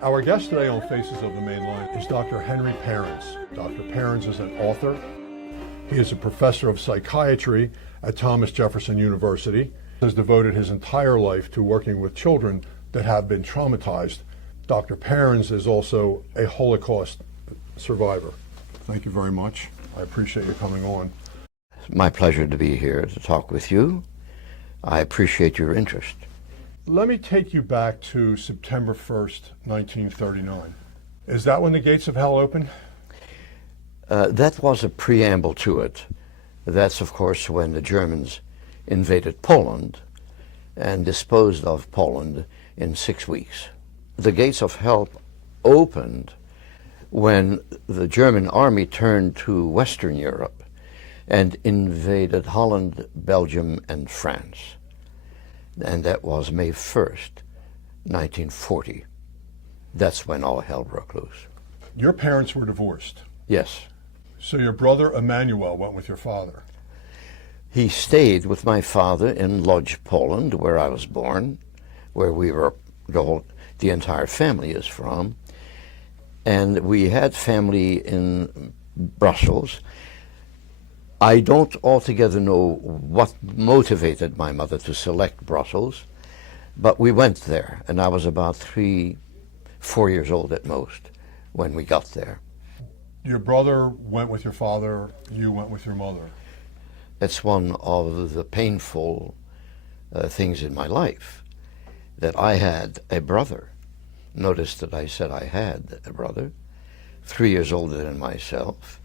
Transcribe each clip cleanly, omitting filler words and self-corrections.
Our guest today on Faces of the Main Line is Dr. Henri Parens. Dr. Parens is an author. He is a professor of psychiatry at Thomas Jefferson University. He has devoted his entire life to working with children that have been traumatized. Dr. Parens is also a Holocaust survivor. Thank you very much. I appreciate you coming on. It's my pleasure to be here to talk with you. I appreciate your interest. Let me take you back to September 1st, 1939. Is that when the gates of hell opened? That was a preamble to it. That's, of course, when the Germans invaded Poland and disposed of Poland in 6 weeks. The gates of hell opened when the German army turned to Western Europe and invaded Holland, Belgium, and France. And that was May 1st, 1940. That's when all hell broke loose. Your parents were divorced. Yes. So your brother Emmanuel went with your father. He stayed with my father in Lodz, Poland, where I was born, where we were, the entire family is from. And we had family in Brussels. I don't altogether know what motivated my mother to select Brussels, but we went there, and I was about 3, 4 years old at most when we got there. Your brother went with your father, you went with your mother. That's one of the painful things in my life, that I had a brother. Notice that I said I had a brother, 3 years older than myself.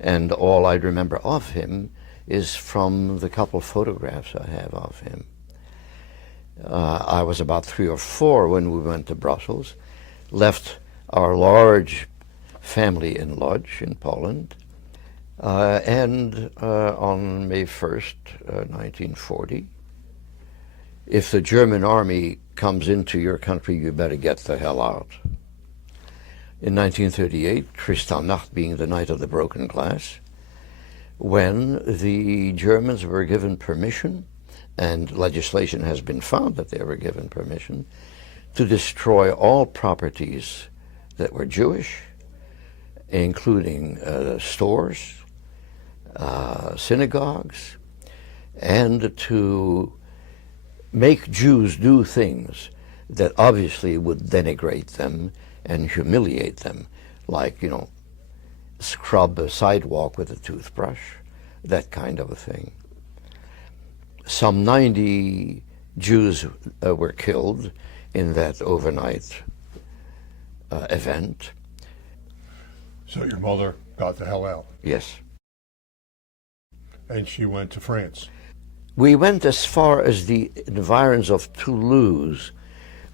And all I remember of him is from the couple photographs I have of him. I was about 3 or 4 when we went to Brussels, left our large family in Lodz in Poland, and on May 1st, 1940, if the German army comes into your country, you better get the hell out. In 1938, Kristallnacht being the night of the broken glass, when the Germans were given permission, and legislation has been found that they were given permission, to destroy all properties that were Jewish, including stores, synagogues, and to make Jews do things that obviously would denigrate them and humiliate them, like, scrub a sidewalk with a toothbrush, that kind of a thing. Some 90 Jews were killed in that overnight event. So your mother got the hell out? Yes. And she went to France? We went as far as the environs of Toulouse,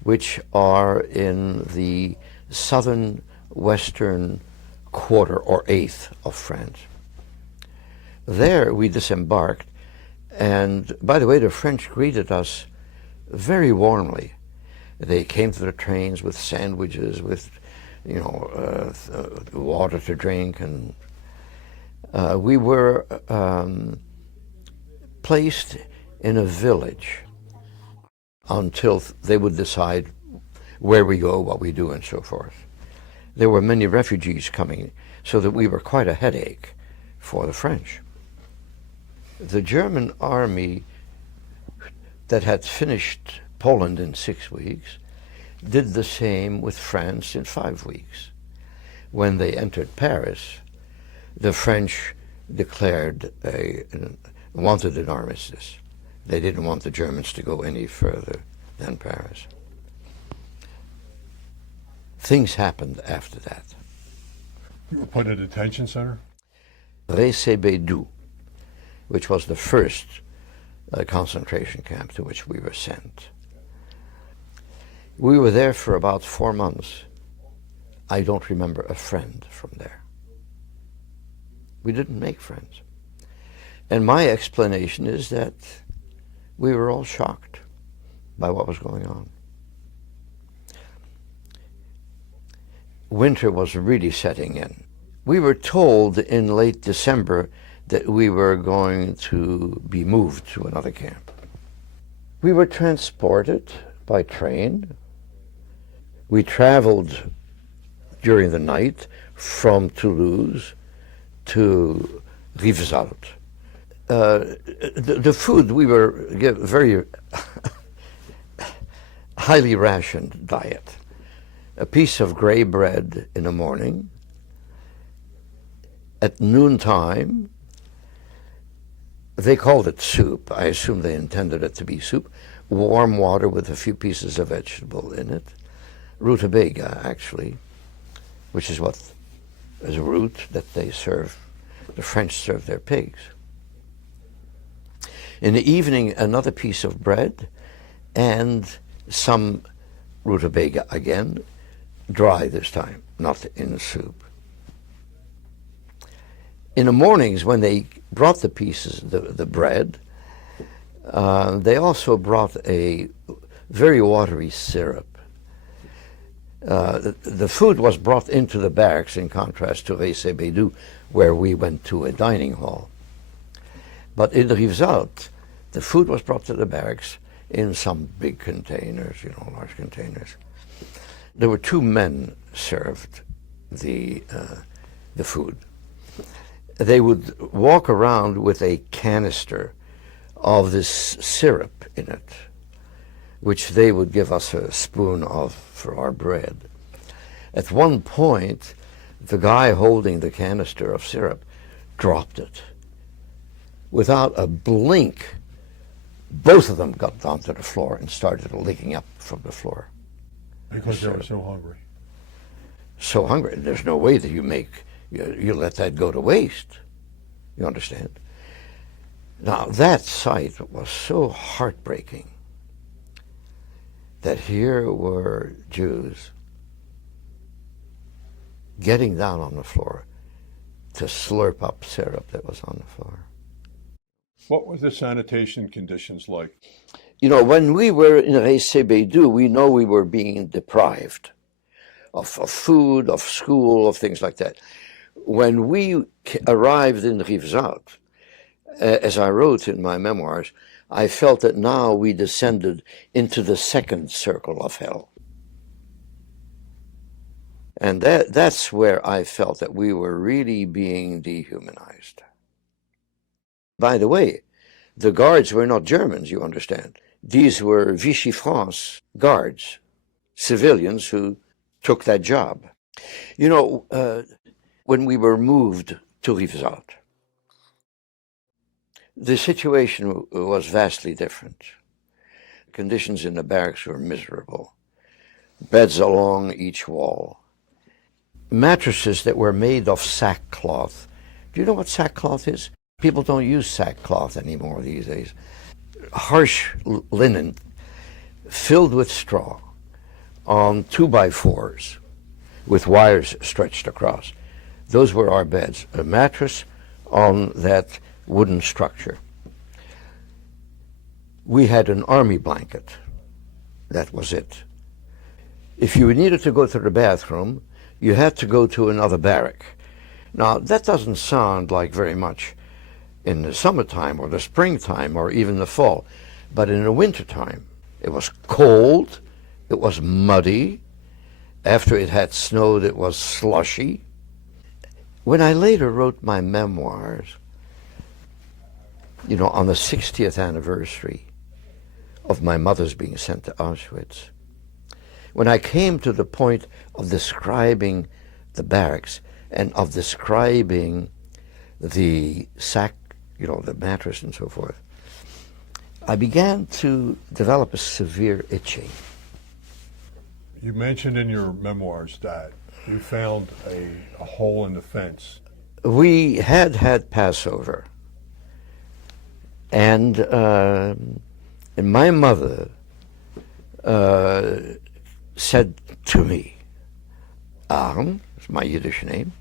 which are in the southern western quarter or eighth of France. There we disembarked, and by the way, the French greeted us very warmly. They came to the trains with sandwiches, with water to drink, and we were placed in a village until they would decide where we go, what we do, and so forth. There were many refugees coming, so that we were quite a headache for the French. The German army that had finished Poland in 6 weeks did the same with France in 5 weeks. When they entered Paris, the French declared wanted an armistice. They didn't want the Germans to go any further than Paris. Things happened after that. You were put in a detention center? Recebedou, which was the first concentration camp to which we were sent. We were there for about 4 months. I don't remember a friend from there. We didn't make friends. And my explanation is that we were all shocked by what was going on. Winter was really setting in. We were told in late December that we were going to be moved to another camp. We were transported by train We traveled during the night from Toulouse to Rivesaltes. The food, we were given very highly rationed diet. A piece of gray bread in the morning. At noontime, they called it soup. I assume they intended it to be soup. Warm water with a few pieces of vegetable in it. Rutabaga, actually, which is a root that they serve. The French serve their pigs. In the evening, another piece of bread and some rutabaga again, dry this time, not in soup. In the mornings, when they brought the pieces, the bread, they also brought a very watery syrup. The food was brought into the barracks in contrast to Rey-Sebedou, where we went to a dining hall. But in Rivesaltes, the food was brought to the barracks in some big containers, large containers. There were 2 men served the food. They would walk around with a canister of this syrup in it, which they would give us a spoon of for our bread. At one point, the guy holding the canister of syrup dropped it. Without a blink, both of them got down to the floor and started licking up from the floor. Because they were so hungry. So hungry. There's no way that you let that go to waste. You understand? Now, that sight was so heartbreaking that here were Jews getting down on the floor to slurp up syrup that was on the floor. What were the sanitation conditions like? When we were in Rey-Sebedou, we know we were being deprived of food, of school, of things like that. When we arrived in Rivesaltes, as I wrote in my memoirs, I felt that now we descended into the second circle of hell. And that's where I felt that we were really being dehumanized. By the way, the guards were not Germans, you understand. These were Vichy France guards, civilians who took that job. When we were moved to Rivesaltes, the situation was vastly different. Conditions in the barracks were miserable. Beds along each wall. Mattresses that were made of sackcloth. Do you know what sackcloth is? People don't use sackcloth anymore these days. Harsh linen filled with straw on 2x4s with wires stretched across. Those were our beds, a mattress on that wooden structure. We had an army blanket. That was it. If you needed to go to the bathroom, you had to go to another barrack. Now, that doesn't sound like very much in the summertime or the springtime or even the fall, but in the wintertime, it was cold, it was muddy. After it had snowed, it was slushy. When I later wrote my memoirs, on the 60th anniversary of my mother's being sent to Auschwitz, when I came to the point of describing the barracks and of describing the sack, the mattress and so forth, I began to develop a severe itching. You mentioned in your memoirs that you found a hole in the fence. We had Passover, and my mother said to me, Aaron, it's my Yiddish name,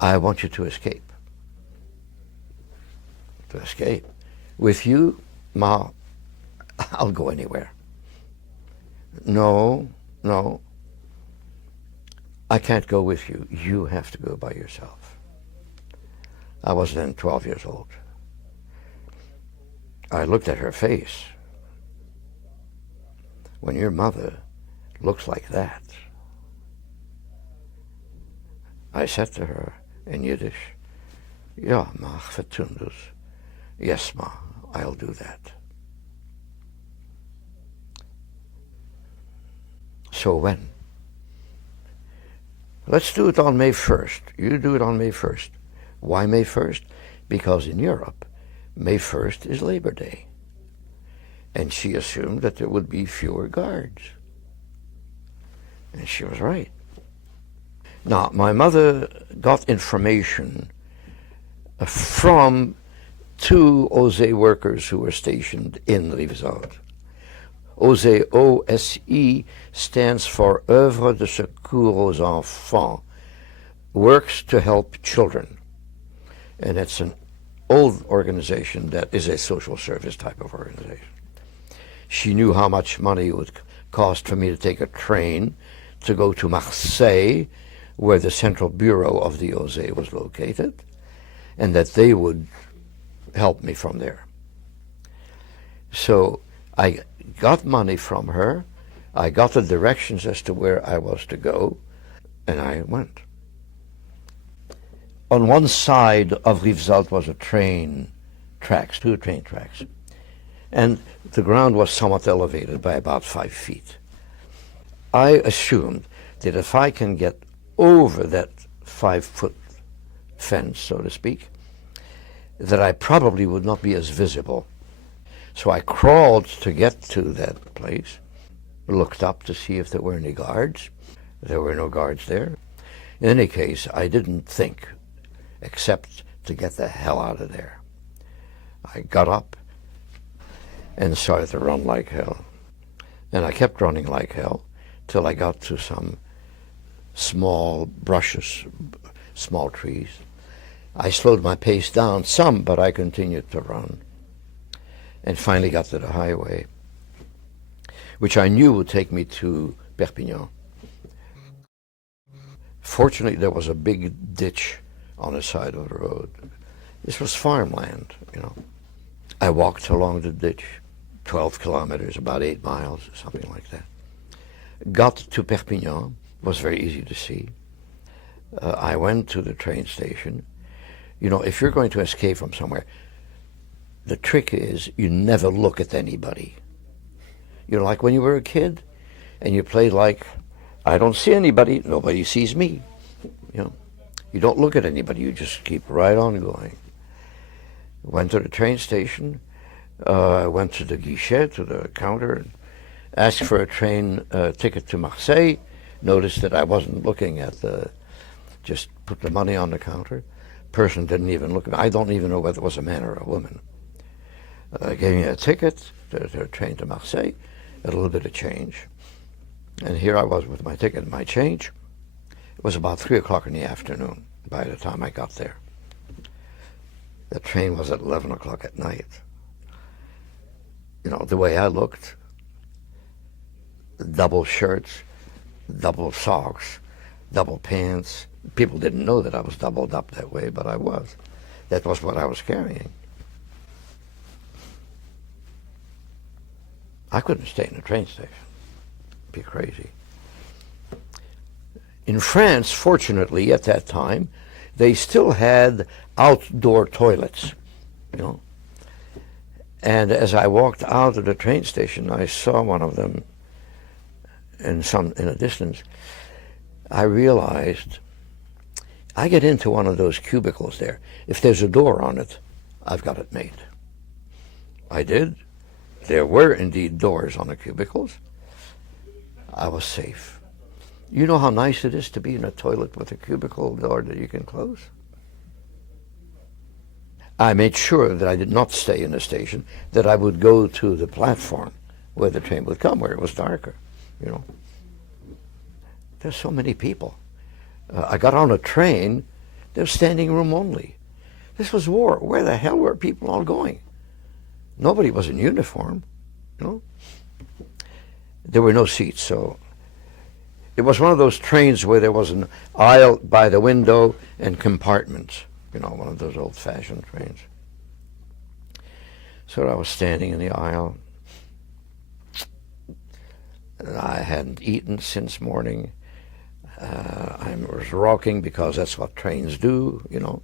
I want you to escape. To escape. With you, Ma, I'll go anywhere. No, I can't go with you. You have to go by yourself. I was then 12 years old. I looked at her face. when your mother looks like that. I said to her in Yiddish, ja, ma, ich vertun dus. Yes, ma, I'll do that. So when? Let's do it on May 1st. You do it on May 1st. Why May 1st? Because in Europe, May 1st is Labor Day. And she assumed that there would be fewer guards. And she was right. Now, my mother got information from two OSE workers who were stationed in Rivesaltes. OSE, O-S-E, stands for Œuvre de Secours aux Enfants, works to help children. And it's an old organization that is a social service type of organization. She knew how much money it would cost for me to take a train to go to Marseille, where the central bureau of the OSE was located, and that they would help me from there. So I got money from her, I got the directions as to where I was to go, and I went. On one side of Rivesaltes was a train tracks, two train tracks, and the ground was somewhat elevated by about 5 feet. I assumed that if I can get over that 5-foot fence, so to speak, that I probably would not be as visible. So I crawled to get to that place, looked up to see if there were any guards. There were no guards there. In any case, I didn't think except to get the hell out of there. I got up and started to run like hell. And I kept running like hell till I got to some small brushes, small trees. I slowed my pace down some, but I continued to run. And finally got to the highway, which I knew would take me to Perpignan. Fortunately, there was a big ditch on the side of the road. This was farmland, you know. I walked along the ditch, 12 kilometers, about 8 miles, something like that. Got to Perpignan, was very easy to see. I went to the train station. You know, if you're going to escape from somewhere, the trick is you never look at anybody. You know, like when you were a kid and you played like, I don't see anybody, nobody sees me. You know, you don't look at anybody, you just keep right on going. Went to the train station, went to the guichet, to the counter, asked for a train ticket to Marseille, noticed that I wasn't looking at just put the money on the counter. Person didn't even look at me. I don't even know whether it was a man or a woman. Gave me a ticket to a train to Marseille, a little bit of change. And here I was with my ticket and my change. It was about 3 o'clock in the afternoon by the time I got there. The train was at 11 o'clock at night. You know, the way I looked, double shirts, double socks, double pants. People didn't know that I was doubled up that way, but I was. That was what I was carrying. I couldn't stay in a train station. It'd be crazy. In France, fortunately, at that time, they still had outdoor toilets, you know. And as I walked out of the train station, I saw one of them in a distance. I realized I get into one of those cubicles there. If there's a door on it, I've got it made. I did. There were indeed doors on the cubicles. I was safe. You know how nice it is to be in a toilet with a cubicle door that you can close? I made sure that I did not stay in the station, that I would go to the platform where the train would come, where it was darker, you know. There's so many people. I got on a train, there was standing room only. This was war. Where the hell were people all going? Nobody was in uniform, you know. There were no seats, so it was one of those trains where there was an aisle by the window and compartments, you know, one of those old-fashioned trains. So I was standing in the aisle. I hadn't eaten since morning. I was rocking because that's what trains do, you know.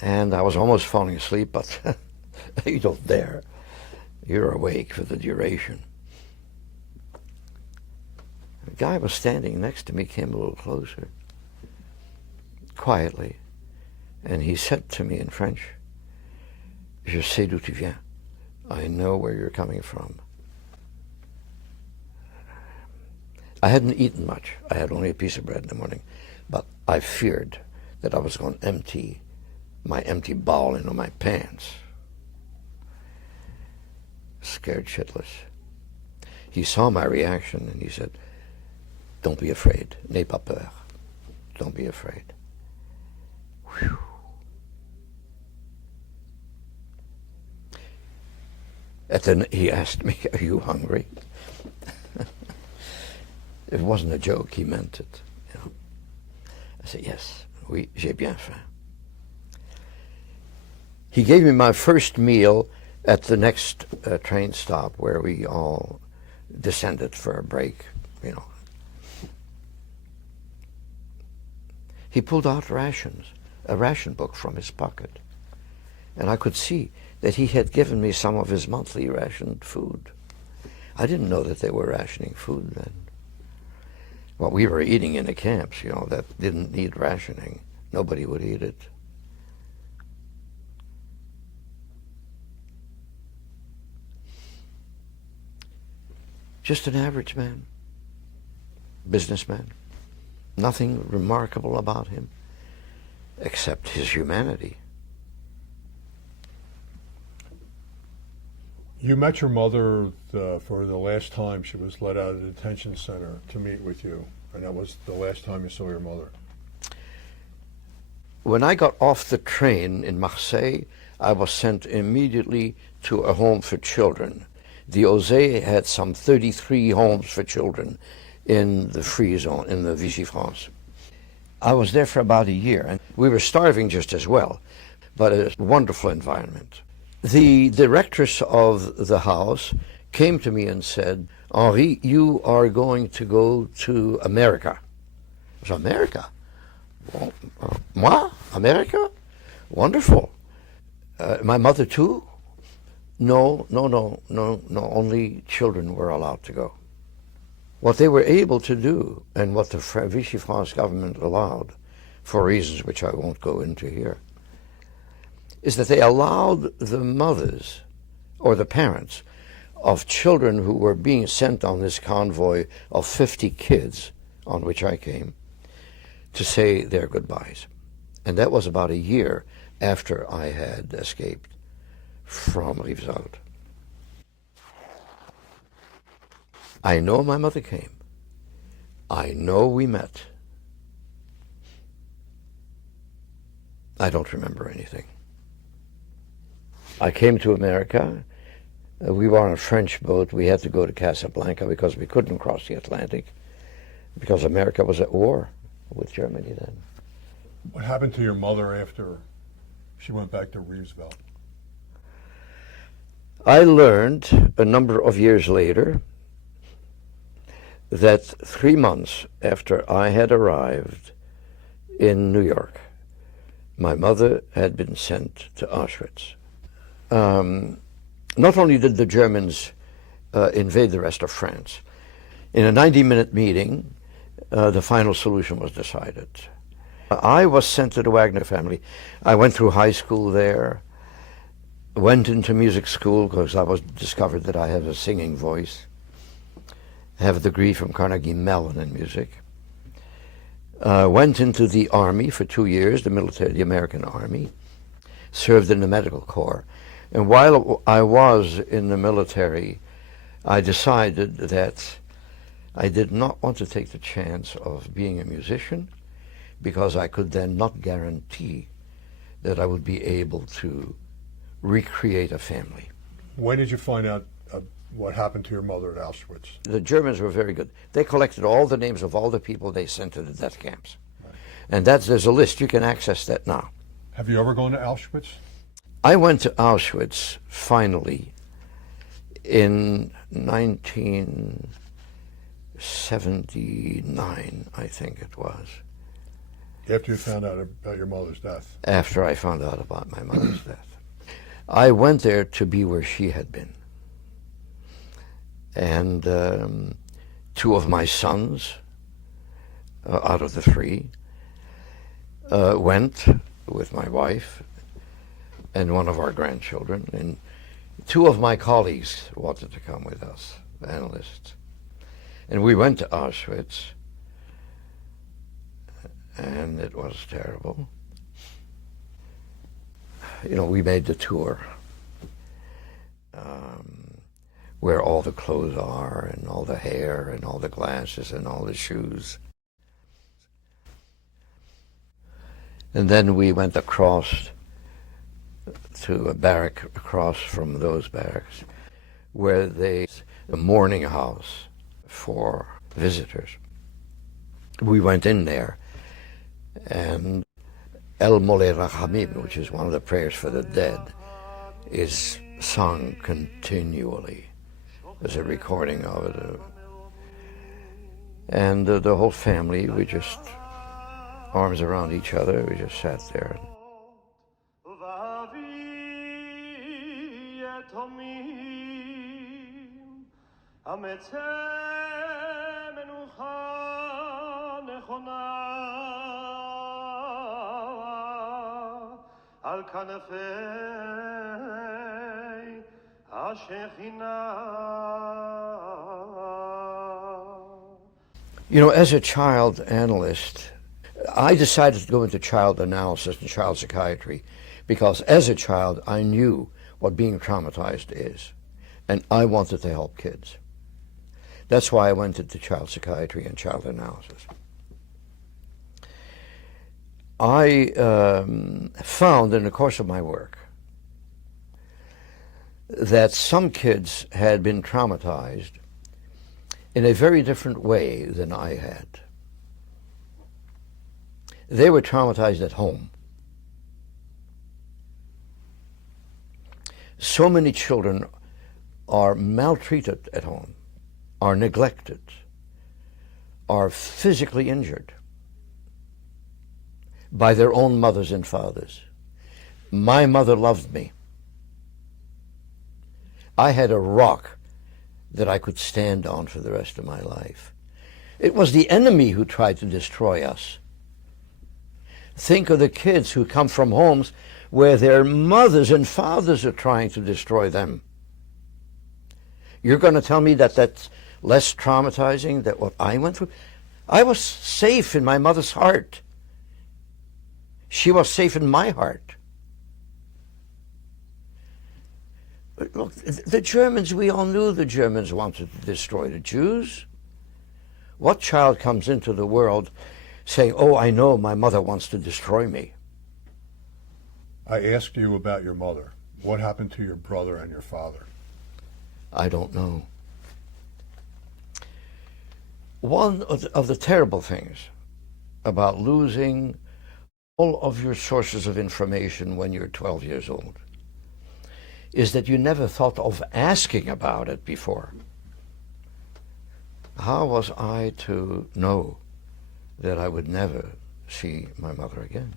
And I was almost falling asleep, but you don't dare. You're awake for the duration. The guy was standing next to me, came a little closer, quietly, and he said to me in French, "Je sais d'où tu viens. I know where you're coming from." I hadn't eaten much. I had only a piece of bread in the morning, but I feared that I was going to empty my empty bowel into my pants. Scared shitless. He saw my reaction and he said, "Don't be afraid. N'aie pas peur. Don't be afraid." Whew. He asked me, "Are you hungry?" It wasn't a joke, he meant it. You know. I said, "Yes, oui, j'ai bien faim." He gave me my first meal at the next train stop where we all descended for a break, you know. He pulled out rations, a ration book from his pocket, and I could see that he had given me some of his monthly rationed food. I didn't know that they were rationing food then. What we were eating in the camps, you know, that didn't need rationing. Nobody would eat it. Just an average man, businessman. Nothing remarkable about him, except his humanity. You met your mother for the last time she was let out of the detention center to meet with you, and that was the last time you saw your mother. When I got off the train in Marseille, I was sent immediately to a home for children. The Osée had some 33 homes for children in the free zone, in the Vichy France. I was there for about a year, and we were starving just as well, but a wonderful environment. The directress of the house came to me and said, "Henri, you are going to go to America." I said, "America? Well, moi? America? Wonderful. My mother too?" No, only children were allowed to go. What they were able to do, and what the Vichy France government allowed, for reasons which I won't go into here, is that they allowed the mothers or the parents of children who were being sent on this convoy of 50 kids, on which I came, to say their goodbyes. And that was about a year after I had escaped from Rivesaltes. I know my mother came. I know we met. I don't remember anything. I came to America. We were on a French boat. We had to go to Casablanca because we couldn't cross the Atlantic because America was at war with Germany then. What happened to your mother after she went back to Rivesaltes? I learned a number of years later that 3 months after I had arrived in New York, my mother had been sent to Auschwitz. Not only did the Germans invade the rest of France, in a 90-minute meeting, the final solution was decided. I was sent to the Wagner family. I went through high school there, went into music school because I was discovered that I have a singing voice. I have a degree from Carnegie Mellon in music. Went into the Army for 2 years, the American Army. Served in the medical corps. And while I was in the military, I decided that I did not want to take the chance of being a musician because I could then not guarantee that I would be able to recreate a family. When did you find out what happened to your mother at Auschwitz? The Germans were very good. They collected all the names of all the people they sent to the death camps. Right. And there's a list. You can access that now. Have you ever gone to Auschwitz? I went to Auschwitz finally in 1979, I think it was. After you found out about your mother's death. After I found out about my mother's death. I went there to be where she had been. And two of my sons, out of the three, went with my wife and one of our grandchildren. And two of my colleagues wanted to come with us, analysts. And we went to Auschwitz, and it was terrible. You know, we made the tour where all the clothes are and all the hair and all the glasses and all the shoes. And then we went across to a barrack across from those barracks where a mourning house for visitors. We went in there, and El Mole Rachamim, which is one of the prayers for the dead, is sung continually. There's a recording of it. And the whole family, we just, arms around each other, we just sat there. You know, as a child analyst, I decided to go into child analysis and child psychiatry because as a child I knew what being traumatized is, and I wanted to help kids. That's why I went into child psychiatry and child analysis. I found in the course of my work that some kids had been traumatized in a very different way than I had. They were traumatized at home. So many children are maltreated at home, are neglected, are physically injured by their own mothers and fathers. My mother loved me. I had a rock that I could stand on for the rest of my life. It was the enemy who tried to destroy us. Think of the kids who come from homes where their mothers and fathers are trying to destroy them. You're going to tell me that that's less traumatizing than what I went through? I was safe in my mother's heart. She was safe in my heart. Look, the Germans, we all knew the Germans wanted to destroy the Jews. What child comes into the world saying, oh, I know my mother wants to destroy me? I asked you about your mother. What happened to your brother and your father? I don't know. One of the terrible things about losing all of your sources of information when you're 12 years old is that you never thought of asking about it before. How was I to know that I would never see my mother again?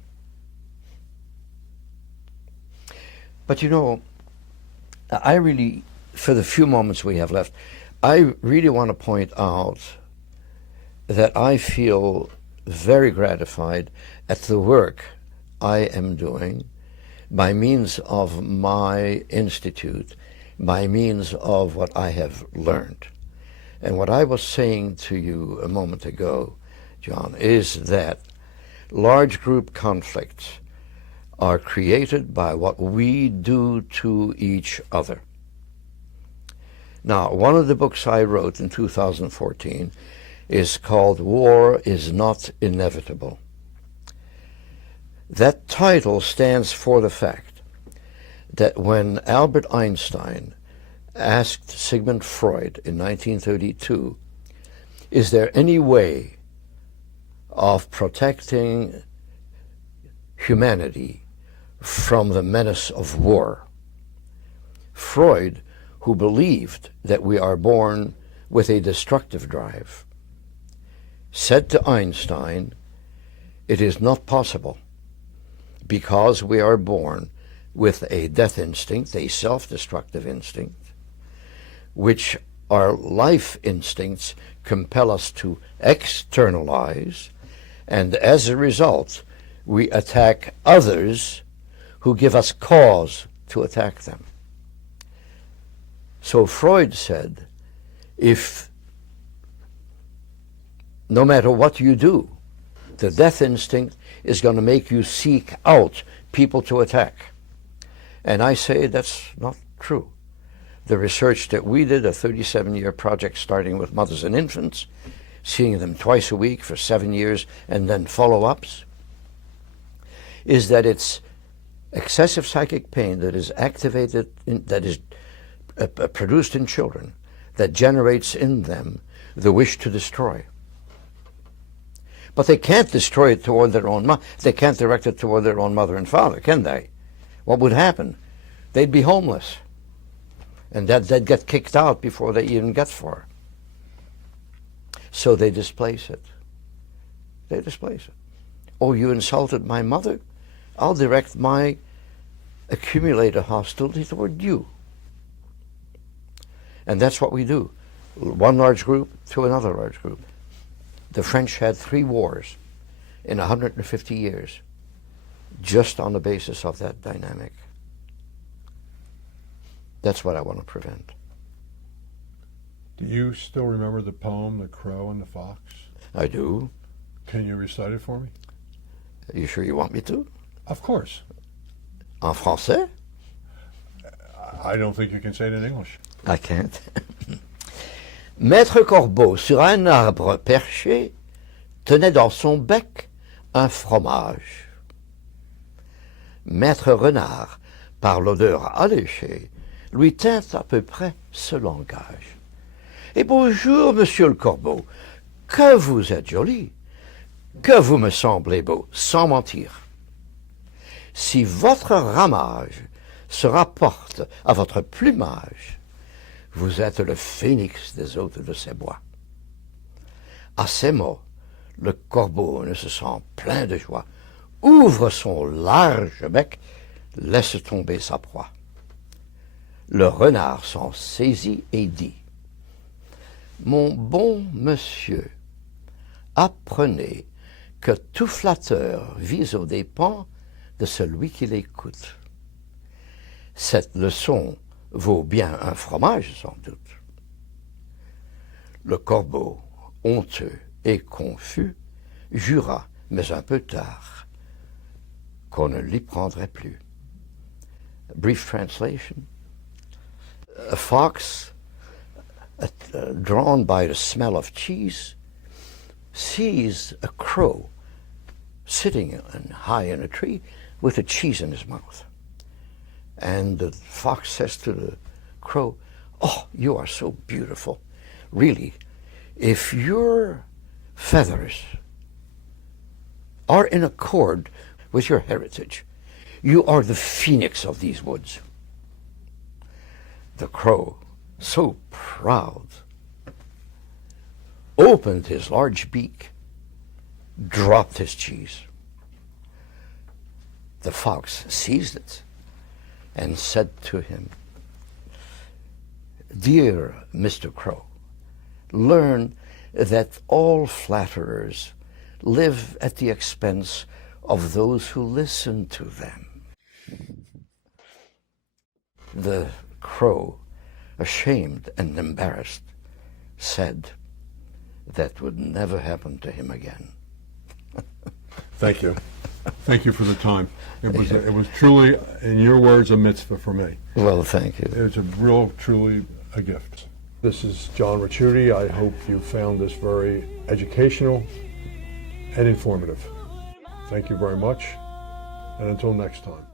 But you know, I really, for the few moments we have left, I really want to point out that I feel very gratified at the work I am doing by means of my institute, by means of what I have learned. And what I was saying to you a moment ago, John, is that large group conflicts are created by what we do to each other. Now, one of the books I wrote in 2014 is called War is Not Inevitable. That title stands for the fact that when Albert Einstein asked Sigmund Freud in 1932, is there any way of protecting humanity from the menace of war? Freud, who believed that we are born with a destructive drive, said to Einstein, it is not possible because we are born with a death instinct, a self-destructive instinct, which our life instincts compel us to externalize, and as a result, we attack others who give us cause to attack them. So Freud said, if no matter what you do, the death instinct is going to make you seek out people to attack. And I say that's not true. The research that we did, a 37-year project starting with mothers and infants, seeing them twice a week for 7 years, and then follow-ups, is that it's excessive psychic pain that is activated, that is produced in children, that generates in them the wish to destroy. But they can't destroy it toward their own mother. They can't direct it toward their own mother and father, can they? What would happen? They'd be homeless. And they'd get kicked out before they even get far. So they displace it. They displace it. Oh, you insulted my mother? I'll direct my accumulated hostility toward you. And that's what we do. One large group to another large group. The French had 3 wars in 150 years just on the basis of that dynamic. That's what I want to prevent. Do you still remember the poem, The Crow and the Fox? I do. Can you recite it for me? Are you sure you want me to? Of course. En français? I don't think you can say it in English. I can't. Maître Corbeau, sur un arbre perché, tenait dans son bec un fromage. Maître Renard, par l'odeur alléchée, lui tint à peu près ce langage. Et bonjour, monsieur le Corbeau, que vous êtes joli, que vous me semblez beau, sans mentir. Si votre ramage se rapporte à votre plumage, vous êtes le phénix des hôtes de ces bois. À ces mots, le corbeau ne se sent plein de joie, ouvre son large bec, laisse tomber sa proie. Le renard s'en saisit et dit, « Mon bon monsieur, apprenez que tout flatteur vise aux dépens de celui qui l'écoute. Cette leçon vaut bien un fromage, sans doute. » Le corbeau, honteux et confus, jura, mais un peu tard, qu'on ne l'y prendrait plus. Brief translation. A fox, drawn by the smell of cheese, sees a crow sitting high in a tree with a cheese in his mouth. And the fox says to the crow, "Oh, you are so beautiful. Really, if your feathers are in accord with your heritage, you are the phoenix of these woods." The crow, so proud, opened his large beak, dropped his cheese. The fox seized it and said to him, "Dear Mr. Crow, learn that all flatterers live at the expense of those who listen to them." The crow, ashamed and embarrassed, said that would never happen to him again. Thank you. Thank you for the time. It was truly, in your words, a mitzvah for me. Well, thank you. It's a real, truly a gift. This is John Ricciuti. I hope you found this very educational and informative. Thank you very much, and until next time.